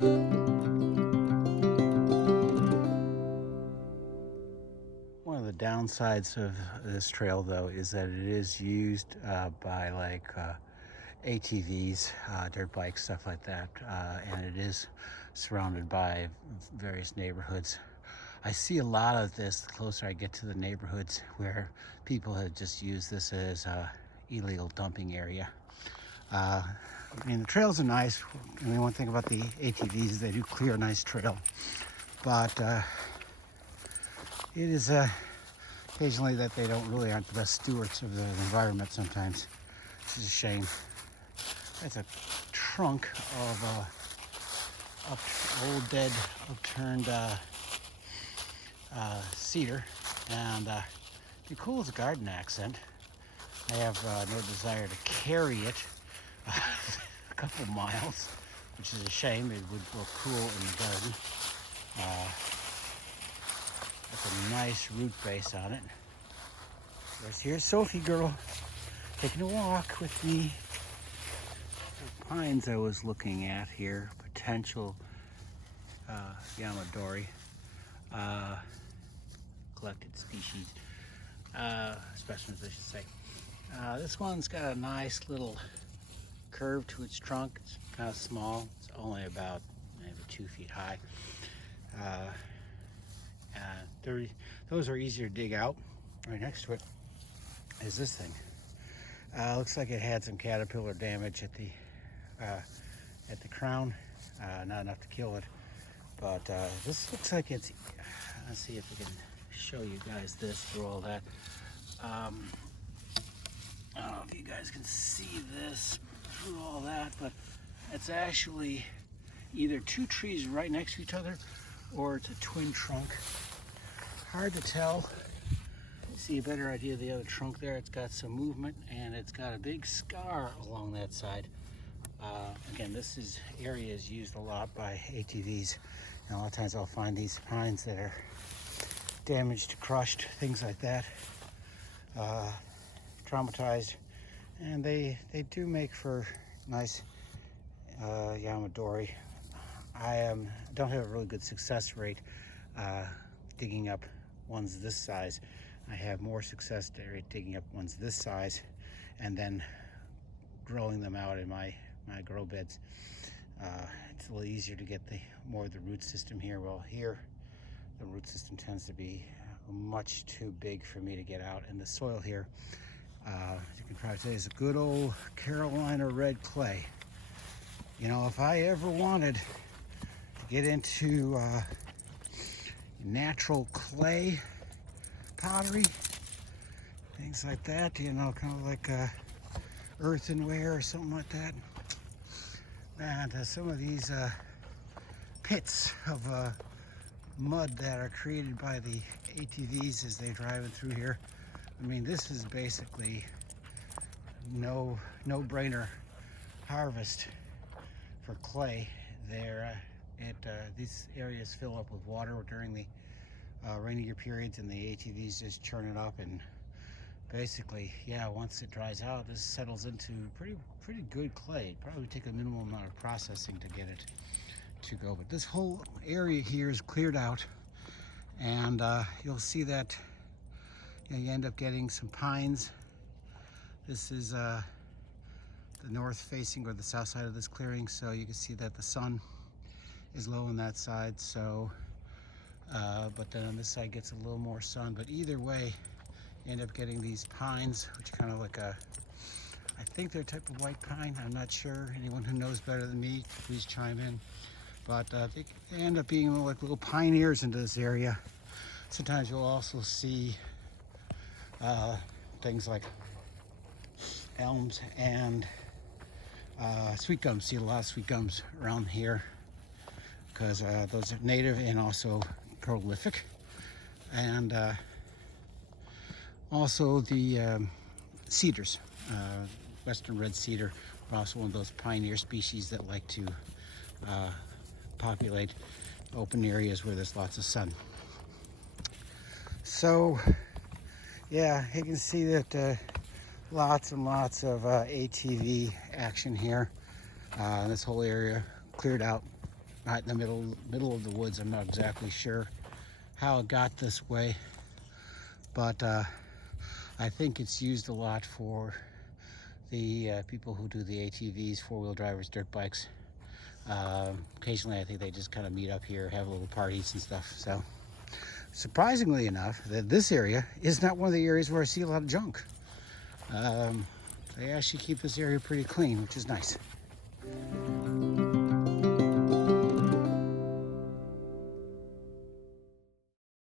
One of the downsides of this trail, though, is that it is used by ATVs, dirt bikes, stuff like that, and it is surrounded by various neighborhoods. I see a lot of this the closer I get to the neighborhoods where people have just used this as a illegal dumping area. I mean, the trails are nice. I mean, one thing about the ATVs is they do clear a nice trail, but it is occasionally that they don't really aren't the best stewards of the environment sometimes, which is a shame. That's a trunk of old dead upturned cedar, and it'd be cool as a garden accent. I have no desire to carry it a couple miles, which is a shame. It would look cool in the garden. That's a nice root base on it. Here's Sophie girl taking a walk with me. The pines I was looking at here, potential Yamadori, collected species, specimens I should say. This one's got a nice little curve to its trunk. It's kind of small. It's only about maybe 2 feet high. Those are easier to dig out. Right next to it is this thing. Looks like it had some caterpillar damage at the crown. Not enough to kill it, but this looks like it's. Let's see if we can show you guys this through all that. I don't know if you guys can see this through all that, but it's actually either two trees right next to each other or it's a twin trunk. Hard to tell. See a better idea of the other trunk there. It's got some movement and it's got a big scar along that side. Again, this area is used a lot by ATVs, and a lot of times I'll find these pines that are damaged, crushed, things like that, traumatized, and they do make for nice Yamadori. I don't have a really good success rate digging up ones this size. I have more success rate digging up ones this size and then growing them out in my grow beds. It's a little easier to get more of the root system here. Well, here the root system tends to be much too big for me to get out, and the soil here, as you can probably say, is a good old Carolina red clay. You know, if I ever wanted to get into natural clay pottery, things like that, you know, kind of like earthenware or something like that, man, some of these pits of mud that are created by the ATVs as they're driving through here, I mean, this is basically no-brainer harvest for clay. These areas fill up with water during the rainier periods, and the ATVs just churn it up, and basically, yeah, once it dries out, this settles into pretty good clay. It'd probably take a minimal amount of processing to get it to go, but this whole area here is cleared out, and you'll see that you end up getting some pines. This is the north facing or the south side of this clearing, so you can see that the sun is low on that side, so but then on this side gets a little more sun. But either way, you end up getting these pines, which are kind of like I think they're a type of white pine. I'm not sure. Anyone who knows better than me, please chime in. But they end up being like little pioneers into this area. Sometimes you'll also see things like elms and sweet gums. See a lot of sweet gums around here because those are native and also prolific. And also the cedars, western red cedar, are also one of those pioneer species that like to populate open areas where there's lots of sun. So yeah, you can see that lots and lots of ATV action here. This whole area cleared out right in the middle of the woods. I'm not exactly sure how it got this way, but I think it's used a lot for the people who do the ATVs, four-wheel drivers, dirt bikes. Occasionally, I think they just kind of meet up here, have little parties and stuff. So, surprisingly enough, that this area is not one of the areas where I see a lot of junk. They actually keep this area pretty clean, which is nice.